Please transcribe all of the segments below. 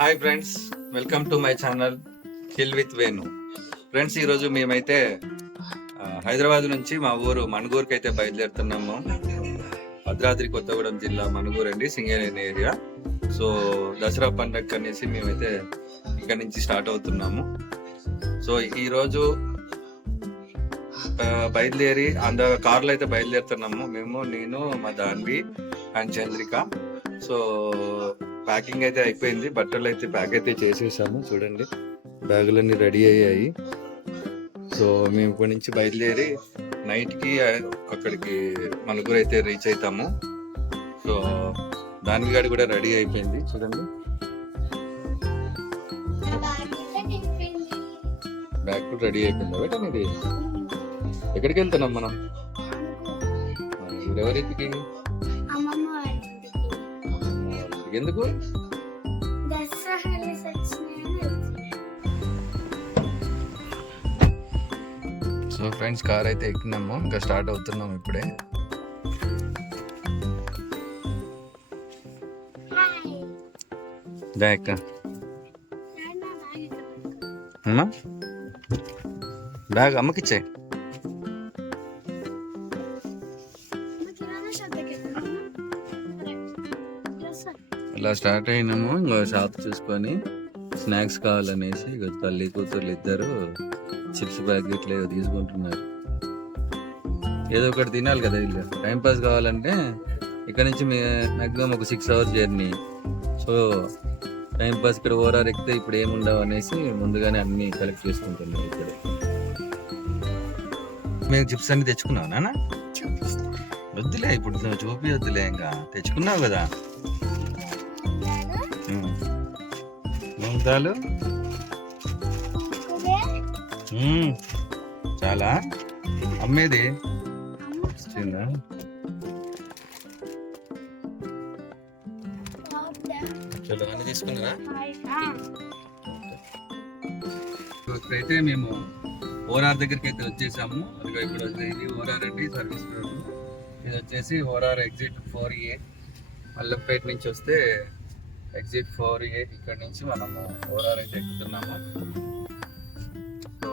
Hi friends, welcome to my channel hill with Venu. Friends, ఈరోజు మేమైతే హైదరాబాద్ నుంచి మా ఊరు మణుగూరుకి అయితే బయలుదేరుతున్నాము. భద్రాద్రి కొత్తగూడెం జిల్లా మణుగూరు అండి, సింగరేణి ఏరియా. సో దసరా పండగ అనేసి మేమైతే ఇక్కడ నుంచి స్టార్ట్ అవుతున్నాము. సో ఈరోజు బయలుదేరి కార్లో అయితే బయలుదేరుతున్నాము మేము, నేను, మా Danvi and Chandrika. So packing అయితే అయిపోయింది, బట్టలు అయితే ప్యాక్ అయితే చేసేసాము. చూడండి, బ్యాగులన్నీ రెడీ అయ్యాయి. సో మేము ఇప్పటి నుంచి బయలుదేరి నైట్కి అక్కడికి మణుగూరు అయితే రీచ్ అవుతాము. సో దాని గాడి కూడా రెడీ అయిపోయింది. చూడండి, బ్యాగ్ కూడా రెడీ అయిపోయింది. బయట ఇది ఎక్కడికి వెళ్తున్నాం మనం? ఎవరింటికి? ఎందుకు? సో ఫ్రెండ్స్, కార్ అయితే ఎక్కినాము, ఇంకా స్టార్ట్ అవుతున్నాము ఇప్పుడే. బ్యాగ్ అమ్మా, బ్యాగ్ అమ్మకిచ్చే. అలా స్టార్ట్ అయినాము. ఇంకా షాప్ చూసుకొని స్నాక్స్ కావాలనేసి ఇక తల్లి కూతుర్లు ఇద్దరు చిప్స్ ప్యాకెట్లు ఏదో తీసుకుంటున్నారు. ఏదో ఒకటి తినాలి కదా వీళ్ళు, టైంపాస్ కావాలంటే. ఇక్కడ నుంచి మ్యాక్సిమం ఒక 6 hours జర్నీ. సో టైంపాస్ ఇక్కడ ఓరార్ ఎక్కితే ఇప్పుడు ఏముండవు అనేసి ముందుగానే అన్ని కలెక్ట్ చేసుకుంటున్నారు ఇక్కడ. మేము చిప్స్ అన్ని తెచ్చుకున్నావు నాన్న? వద్దులే, ఇప్పుడు చూపి వద్దులే, ఇంకా తెచ్చుకున్నావు కదా. ముందాలు చాలా అమ్మేది చిన్న. చలో అన్ని తీసుకున్నారా? ఇప్పుడైతే మేము ఓరార్ దగ్గరికి అయితే వచ్చేసాము. అదిగో ఇప్పుడు ఇది ఓరార్ అండి, సర్వీస్ రోడ్. ఇది వచ్చేసి ఓరార్ ఎగ్జిట్ 4A. మల్లపేట నుంచి వస్తే ఎగ్జిట్ 4A. ఇక్కడ నుంచి మనము ఓరార్ అయితే ఎక్కుతున్నాము. సో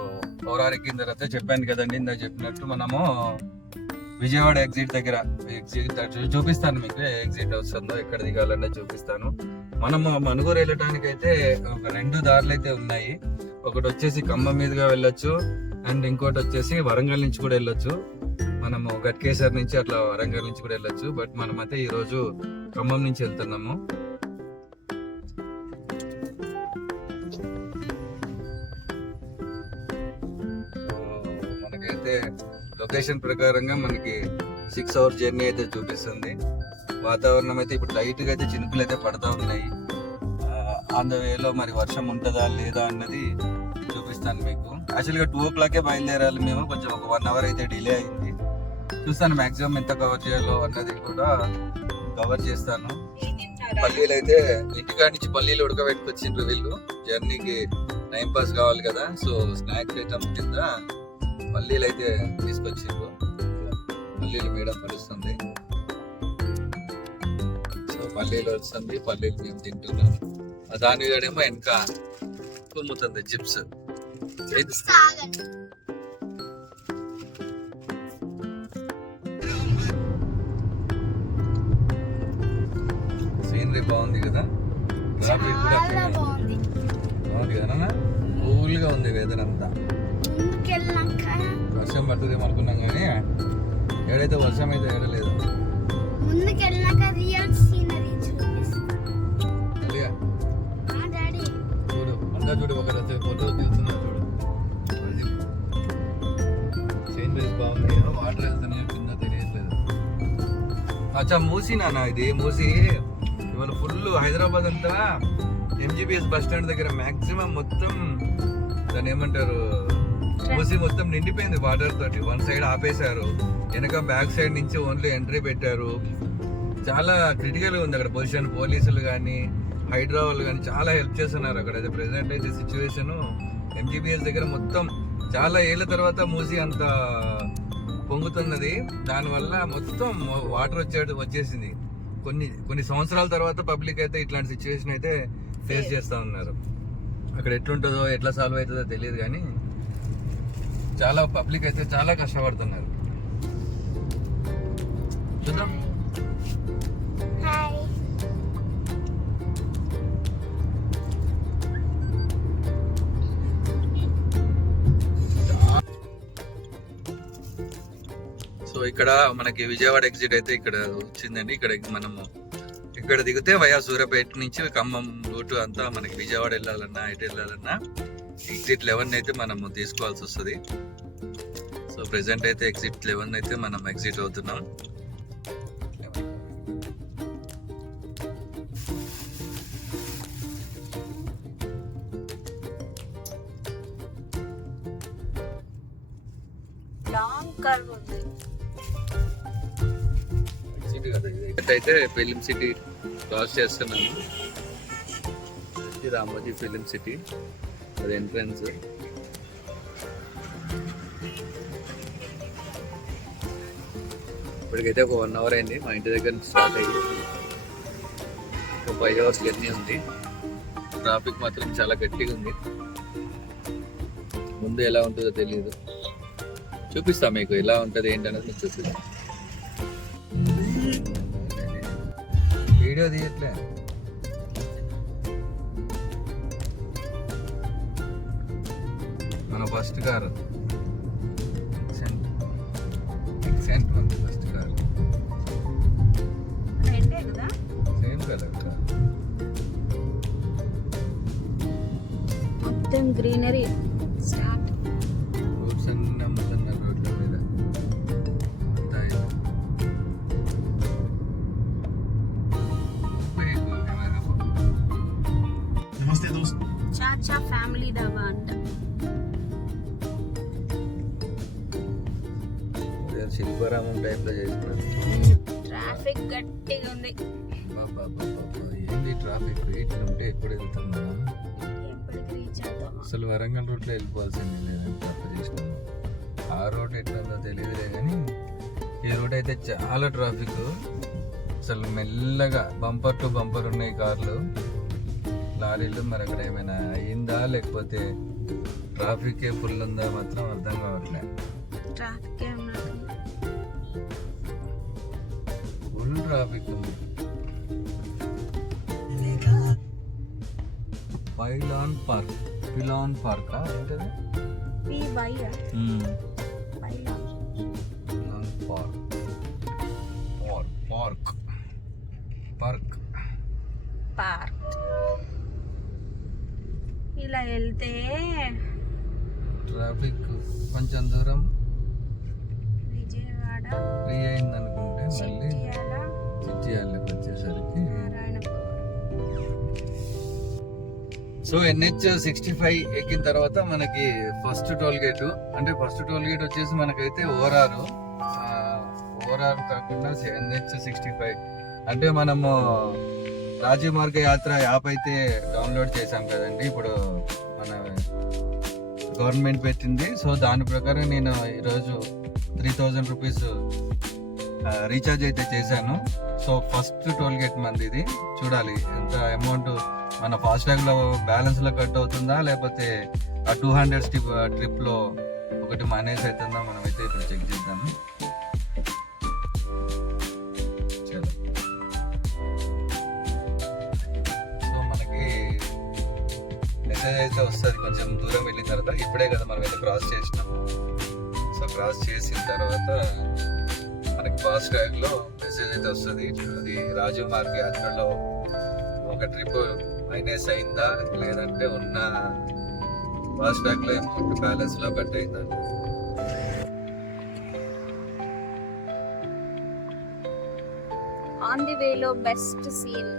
ఓరార్ ఎక్కిన తర్వాత చెప్పాను కదండి, ఇందాక చెప్పినట్టు మనము విజయవాడ ఎగ్జిట్ దగ్గర చూపిస్తాను మీకు. ఎగ్జిట్ వస్తుందో ఎక్కడ దిగాలన్నా చూపిస్తాను. మనము మణుగూరు వెళ్ళటానికి అయితే ఒక 2 దారులు అయితే ఉన్నాయి. ఒకటి వచ్చేసి ఖమ్మం మీదుగా వెళ్ళొచ్చు, అండ్ ఇంకోటి వచ్చేసి వరంగల్ నుంచి కూడా వెళ్ళొచ్చు. మనము గట్కేసర్ నుంచి అట్లా వరంగల్ నుంచి కూడా వెళ్ళొచ్చు. బట్ మనమైతే ఈరోజు ఖమ్మం నుంచి వెళ్తున్నాము. లొకేషన్ ప్రకారంగా మనకి 6 hours జర్నీ అయితే చూపిస్తుంది. వాతావరణం అయితే ఇప్పుడు లైట్ గా అయితే చినుకులు అయితే పడతా ఉన్నాయి. ఆన్ ద వేలో మరి వర్షం ఉంటుందా లేదా అన్నది చూపిస్తాను మీకు. యాక్చువల్గా 2 o'clock బయలుదేరాలి మేము, కొంచెం ఒక 1 hour అయితే డిలే అయింది. చూస్తాను మ్యాక్సిమం ఎంత కవర్ చేయాలో అన్నది కూడా కవర్ చేస్తాను. పల్లీలు అయితే ఇంటికాడి నుంచి పల్లీలు ఉడకబెట్టుకొచ్చిండ్రు వీళ్ళు, జర్నీకి టైం పాస్ కావాలి కదా. సో స్నాక్స్ ఐటమ్ కింద పల్లీలు అయితే తీసుకొచ్చిండ్రు. పల్లీలు మేడం పరుస్తుంది. సో పల్లీలు వస్తుంది, పల్లీలు మేము తింటున్నాం. దాని ఏమో వెనక కుమ్ముతుంది చిప్స్. సీనరీ బాగుంది కదా, ట్రాఫిక్ కూడా బాగుంది కదా, కూల్ గా ఉంది వెదర్ అంతా. వర్షం పడుతుంది అనుకున్నాం కానీ ఏడైతే వర్షం అయితే ఏడలేదు. చూడు అంతా, చూడు ఒక ఫోటో తీస్తున్నా, చూడు సీనరీస్ బాగుంది. వాటర్ వెళ్తున్నాయి కింద, తెలియట్లేదు. అచ్చా మూసీ నాన్న, ఇది మూసీ. ఇవాళ ఫుల్ హైదరాబాద్ అంతా MGBS బస్ స్టాండ్ దగ్గర మాక్సిమం మొత్తం దాన్ని ఏమంటారు, మూసి మొత్తం నిండిపోయింది వాటర్ తోటి. వన్ సైడ్ ఆపేశారు, వెనక బ్యాక్ సైడ్ నుంచి ఓన్లీ ఎంట్రీ పెట్టారు. చాలా క్రిటికల్గా ఉంది అక్కడ పొజిషన్. పోలీసులు కానీ హైడ్రా వాళ్ళు కానీ చాలా హెల్ప్ చేస్తున్నారు అక్కడ. అయితే ప్రెసెంట్ అయితే సిచ్యువేషన్ MGBS దగ్గర మొత్తం చాలా ఏళ్ళ తర్వాత మూసి అంత పొంగుతున్నది. దానివల్ల మొత్తం వాటర్ వచ్చేసింది. కొన్ని సంవత్సరాల తర్వాత పబ్లిక్ అయితే ఇట్లాంటి సిచ్యువేషన్ అయితే ఫేస్ చేస్తూ ఉన్నారు. అక్కడ ఎట్లుంటుందో ఎట్లా సాల్వ్ అవుతుందో తెలియదు, కానీ చాలా పబ్లిక్ అయితే చాలా కష్టపడుతున్నారు. చూద్దాం. సో ఇక్కడ మనకి విజయవాడ ఎగ్జిట్ అయితే ఇక్కడ వచ్చిందండి. ఇక్కడ మనము ఇక్కడ దిగితే వయా సూర్యాపేట నుంచి ఖమ్మం రూట్ అంతా మనకి విజయవాడ వెళ్ళాలన్నా ఎటు వెళ్ళాలన్నా ఎగ్జిట్ 11 అయితే మనము తీసుకోవాల్సి వస్తుంది. సో ప్రెసెంట్ అయితే ఎగ్జిట్ 11 అయితే మనం ఎగ్జిట్ అవుతున్నాం. అయితే ఫిలిం సిటీ క్రాస్ చేస్తున్నాము. ఇది రామోజీ ఫిలిం సిటీ, అది ఎంట్రన్స్. ఇప్పటికైతే ఒక 1 అవర్ అయింది మా ఇంటి దగ్గర నుంచి స్టార్ట్ అయ్యి. ఇంకా 5 అవర్స్ జర్నీ ఉంది. ట్రాఫిక్ మాత్రం చాలా గట్టిగా ఉంది. ముందు ఎలా ఉంటుందో తెలియదు, చూపిస్తా మీకు ఎలా ఉంటుంది ఏంటనేది మీకు చూపిస్తాను. వీడియో తీయట్లే. మన ఫస్ట్ కారు ఎక్సెంట్ ఉంది. First car same colour car, మొత్తం గ్రీనరీ. స్టార్ట్. ఫ్రూట్స్ అన్ని అమ్ముతున్నారు రోడ్ల మీద. నమస్తే దోస్త్. చాచా ఫ్యామిలీ డాబా అంట. శిల్పారామం టైప్ లో చేస్తున్నారు. ట్రాఫిక్ గట్టిగా ఉంది. ఏంది ట్రాఫిక్ ఇట్లా ఉంటే ఎప్పుడు వెళ్తున్నా? ఎప్పటికి రీచ్ అవుతాం? అసలు వరంగల్ రూట్లో వెళ్ళిపోవాల్సింది లేదంటే తప్పు చేసినాము. ఆ రోడ్ ఎట్లా ఉందో తెలియదులే, కానీ ఈ రోడ్ అయితే చాలా ట్రాఫిక్. అసలు మెల్లగా బంపర్ టు బంపర్ ఉన్నాయి కార్లు, లారీలు. మరి అక్కడ ఏమైనా అయిందా లేకపోతే ట్రాఫిక్ ఫుల్ ఉందా మాత్రం అర్థం కావట్లే. ఫుల్ ట్రాఫిక్ ఉంది. పిలాన్ పార్క్ ఏంటది? పార్క్ ఇలా వెళ్తే ట్రాఫిక్ కొంచెం దూరం విజయవాడ ఫ్రీ అయింది అనుకుంటే మళ్ళీ చిట్యాలకు వచ్చేసరికి. సో NH65 ఎక్కిన తర్వాత మనకి ఫస్ట్ టోల్ గేట్, అంటే ఫస్ట్ టోల్ గేట్ వచ్చేసి మనకైతే ఓఆర్ఆర్ కాకుండా NH65. అంటే మనము రాజీవ్ మార్గ యాత్ర యాప్ అయితే డౌన్లోడ్ చేశాం కదండి, ఇప్పుడు మన గవర్నమెంట్ పెట్టింది. సో దాని ప్రకారం నేను ఈరోజు 3000 రూపీస్ రీఛార్జ్ అయితే చేశాను. సో ఫస్ట్ టోల్ గేట్ మంది ఇది. చూడాలి ఎంత అమౌంట్ మన ఫాస్టాగ్లో బ్యాలెన్స్లో కట్ అవుతుందా లేకపోతే ఆ 200 ట్రిప్లో ఒకటి మైనస్ అవుతుందా, మనమైతే ఇప్పుడు చెక్ చేద్దాము. సో మనకి మెసేజ్ అయితే వస్తుంది కొంచెం దూరం వెళ్ళిన తర్వాత. ఇప్పుడే కదా మనం అయితే క్రాస్ చేసినాము. సో క్రాస్ చేసిన తర్వాత మనకి ఫాస్టాగ్లో మెసేజ్ అయితే వస్తుంది, అది రాజీవ్ మార్గ్ యాత్రలో ఒక ట్రిప్ మైనస్ అయిందా లేదంటే ఉన్న ఫాస్టాగ్లో అమౌంట్ బ్యాలెన్స్లో కట్ అయిందా. ఆన్ ది వేలో బెస్ట్ సీన్.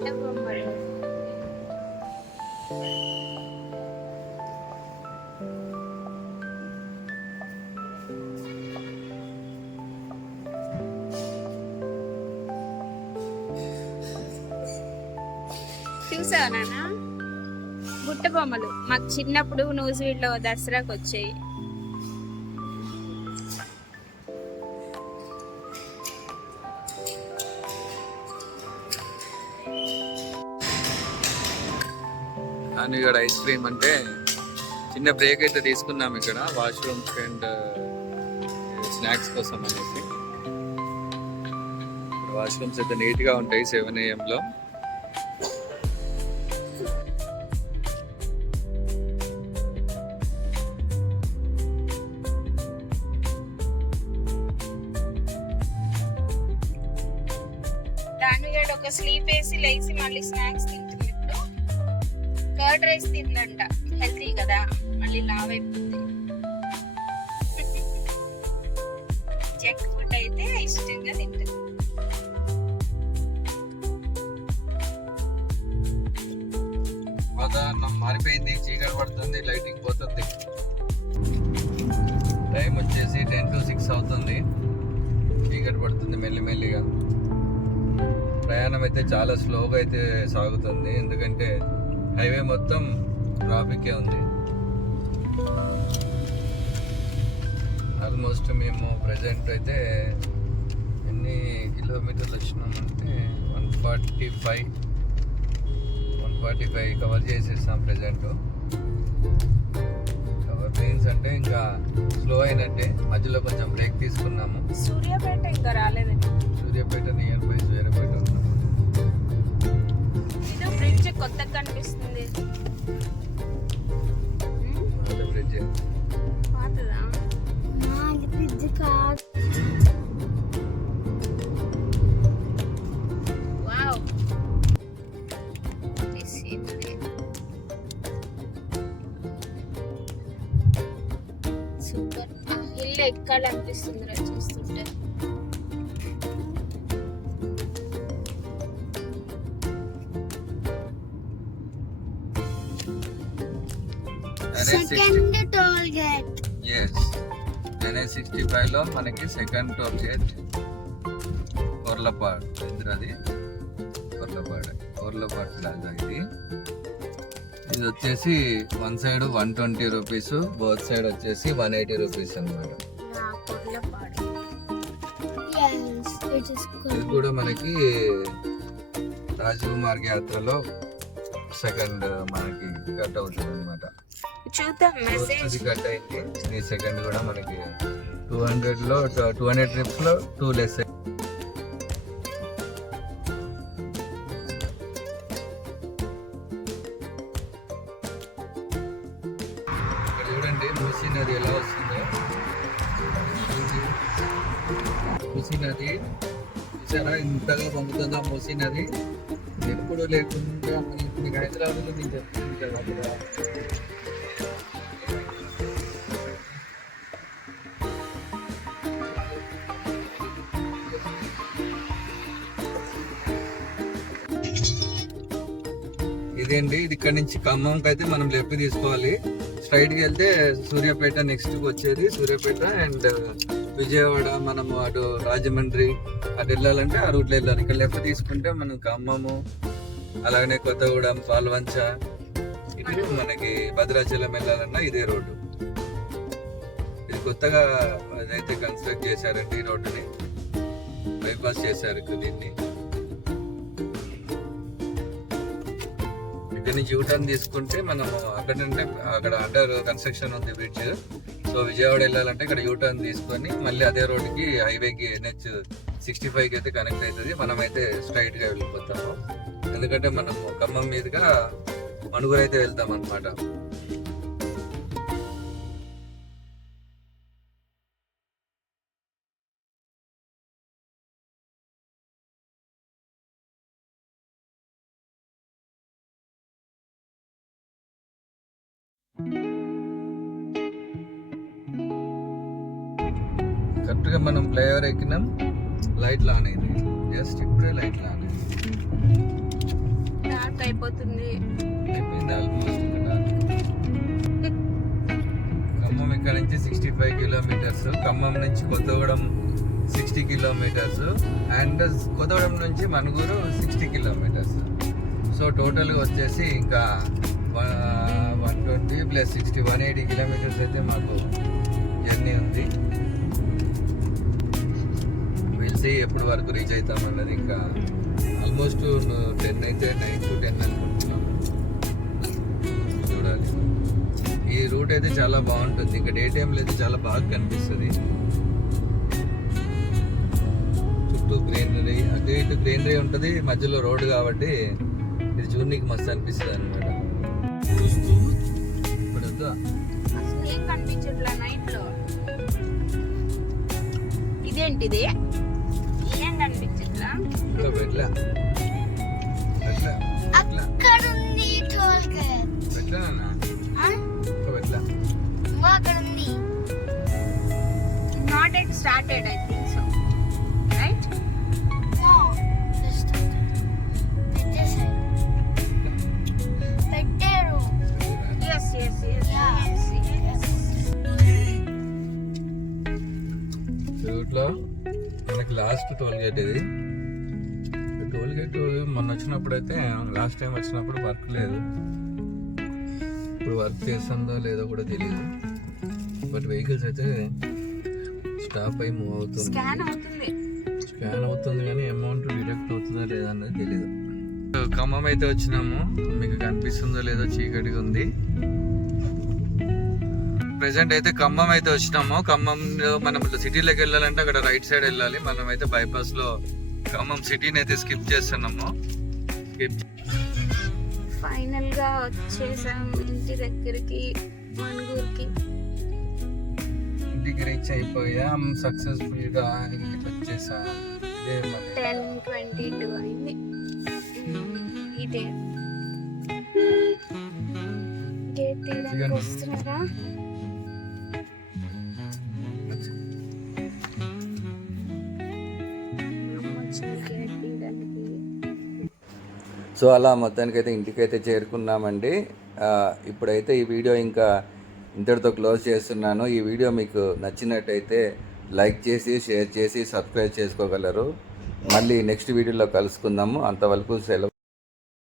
బుట్ట బొమ్మలు. చూసావా నాన్న బుట్ట బొమ్మలు? మాకు చిన్నప్పుడు న్యూజివీడ్లో దసరాకు వచ్చాయి. అని ఇక్కడ ఐస్ క్రీమ్ అంటే చిన్న బ్రేక్ అయితే తీసుకున్నాం ఇక్కడ వాష్రూమ్స్ అండ్ స్నాక్స్ కోసం అనేసి. వాష్రూమ్స్ అయితే నీట్గా ఉంటాయి 7 AM. దాని గడు ఒక స్లీప్ వేసి లేచి మళ్ళీ స్నాక్స్ తింటుంది. ఇప్పుడు కర్డ్ రైస్ తిందంట, హెల్తీ కదా, మళ్ళీ లావ్ అయిపోతుంది. జంక్ ఫుడ్ అయితే ఇష్టంగా తింటుంది. వాతావరణం మారిపోయింది, చీకటి పడుతుంది, లైటింగ్ పోతుంది. టైం వచ్చేసి 10 to 6 అవుతుంది. చీకటి పడుతుంది మెల్లిమెల్లిగా. ప్రయాణం అయితే చాలా స్లోగా అయితే సాగుతుంది, ఎందుకంటే హైవే మొత్తం ట్రాఫికే ఉంది. ఆల్మోస్ట్ మేము ప్రజెంట్ అయితే ఎన్ని కిలోమీటర్లు వచ్చినామంటే 145 కవర్ చేసేసాం ప్రజెంట్. కవర్ మీన్స్ అంటే ఇంకా స్లో అయినట్టే. మధ్యలో కొంచెం బ్రేక్ తీసుకున్నాము. సూర్యాపేట ఇంకా రాలేదండి. సూర్యాపేట నియర్ బై సూర్యాపేట ఉన్నాము. ఇది బ్రిడ్జ్ కొత్తగా కనిపిస్తుంది. అదే బ్రిడ్జ్ పాతదా? బ్రిడ్జ్ కాదు. Wow, super. ఆ హిల్ ఎక్కాలనిపిస్తుంది రా చూస్తుంటే. Second toll gate. yes, NH65 లో మనకి సెకండ్ టోల్ గేట్ కొర్లపాడ్. అది కొర్లపాడ్ ప్లాజా. ఇది వచ్చేసి one side 120 rupees, both side వచ్చేసి 180 రూపీస్ అన్నమాట. ఇది కూడా మనకి రాజీవ్ మార్గ్ యాత్రలో సెకండ్ మనకి కట్ అవుతుంది అనమాట. చూద్దాం, మెసేజ్ కట్ అయింది. ఈ సెకండ్ కూడా మనకి 200 ట్రిప్స్ లో 2 లెస్. ఇక్కడ చూడండి మూసీ నది ఎలా వస్తుందో. మూసీ నది చూసారా ఇంతగా పొంగుతుందా మూసీ నది? ఎప్పుడు లేకుండా మీకు హైదరాబాద్లో నేను చెప్తుంది కదా అక్కడ. ఇదేంటి, ఇది ఇక్కడ నుంచి ఖమ్మంకి అయితే మనం లెఫ్ట్ తీసుకోవాలి. స్ట్రైట్కి వెళ్తే సూర్యాపేట నెక్స్ట్ వచ్చేది. సూర్యాపేట అండ్ విజయవాడ, మనము అటు రాజమండ్రి అటు వెళ్ళాలంటే ఆ రూట్లో వెళ్ళాలి. ఇక్కడ లెఫ్ట్ తీసుకుంటే మనం ఖమ్మము, అలాగనే కొత్తగూడెం, పాల్వంచ, ఇటు మనకి భద్రాచలం వెళ్ళాలన్నా ఇదే రోడ్డు. ఇది కొత్తగా అదైతే కన్స్ట్రక్ట్ చేశారండి. ఈ రోడ్డుని బైపాస్ చేశారు దీన్ని. ఇక్కడ నుంచి యూటర్న్ తీసుకుంటే మనము అక్కడ అండర్ కన్స్ట్రక్షన్ ఉంది బ్రిడ్జ్. సో విజయవాడ వెళ్ళాలంటే ఇక్కడ యూటర్న్ తీసుకొని మళ్ళీ అదే రోడ్డుకి హైవేకి NH65కి అయితే కనెక్ట్ అవుతుంది. మనమైతే స్ట్రైట్గా వెళ్ళిపోతాము, ఎందుకంటే మనము ఖమ్మం మీదుగా మణుగూరు అయితే వెళ్తాం అన్నమాట. కరెక్ట్గా మనం ఫ్లైఓవర్ ఎక్కినాం, లైట్లు ఆన్ అయింది. జస్ట్ ఇప్పుడే లైట్లు ఆన్ అయింది. ఖమ్మం నుంచి కొత్తగూడెం 60 కిలోమీటర్స్ అండ్ కొత్తగూడెం నుంచి మనుగూరు 60 కిలోమీటర్స్. సో టోటల్గా వచ్చేసి ఇంకా 120 + 60 180 కిలోమీటర్స్ అయితే మాకు జర్నీ ఉంది. వెళ్తే ఎప్పుడు వరకు రీచ్ అవుతాం అన్నది ఇంకా ఆల్మోస్ట్ 10 అయితే 9 to 10 అనుకుంటున్నాము. చూడాలి. ఈ రూట్ అయితే చాలా బాగుంటుంది. ఇంకా డే టైంలో అయితే చాలా బాగా కనిపిస్తుంది. చుట్టూ గ్రీనరీ, అటు ఇటు గ్రీనరీ ఉంటుంది, మధ్యలో రోడ్డు కాబట్టి ఇది చూడనీకి మస్తు అనిపిస్తుంది అనమాట. చూస్తూ ఇప్పుడు వద్దా అసలు ఏం కనిపించట్లా నైట్ లో. ఇదేంటిది ఏం కనిపించట్లా. ఇంకా పెట్టలా అక్కడ ఉంది టోల్గేట్. పెట్టలేనా ఇంకా పెట్టలా. అక్కడ ఉంది. Not at started I think so right. No. పెట్టారు. yes yes రూట్లో మనకి లాస్ట్ టోల్ గేట్ ఇది. టోల్ గేట్ మొన్న వచ్చినప్పుడు అయితే లాస్ట్ టైం వచ్చినప్పుడు వర్క్ లేదు. ఇప్పుడు వర్క్ చేస్తుందో లేదో కూడా తెలియదు. బట్ వెహికల్స్ అయితే స్టాప్ అయి మూవ్ అవుతుంది. స్కాన్ అవుతుంది. స్కాన్ అవుతుంది కానీ అమౌంట్ డిడక్ట్ అవుతుందా లేదా అన్నది తెలియదు. ఖమ్మం అయితే వచ్చినాము. మీకు కనిపిస్తుందో లేదో చీకటిగా ఉంది. ప్రెసెంట్ అయితే ఖమ్మం అయితే వచ్చినాము. ఖమ్మంలో మనం సిటీలోకి వెళ్ళాలంటే అక్కడ రైట్ సైడ్ వెళ్ళాలి. మనం అయితే బైపాస్ లో ఖమ్మం సిటీని అయితే స్కిప్ చేస్తున్నాము. ఫైనల్ గా వచ్చేసాం ఇంటి దగ్గరికి, మనుగూరుకి. ఇంటికి రీచ్ అయిపోయాం సక్సెస్ఫుల్ గా. ఇంటికి వచ్చేసాం. 10:22 అయింది. ఇదే గేట్ తీయడానికి వస్తున్నారా? గేట్ తీయడానికి. సో అలా మొత్తానికైతే ఇంటికైతే చేరుకున్నామండి. ఇప్పుడైతే ఈ వీడియో ఇంకా ఇంతటితో క్లోజ్ చేస్తున్నాను. ఈ వీడియో మీకు నచ్చినట్టయితే లైక్ చేసి, షేర్ చేసి, సబ్స్క్రైబ్ చేసుకోగలరు. మళ్ళీ నెక్స్ట్ వీడియోలో కలుసుకుందాము. అంతవరకు సెలవు.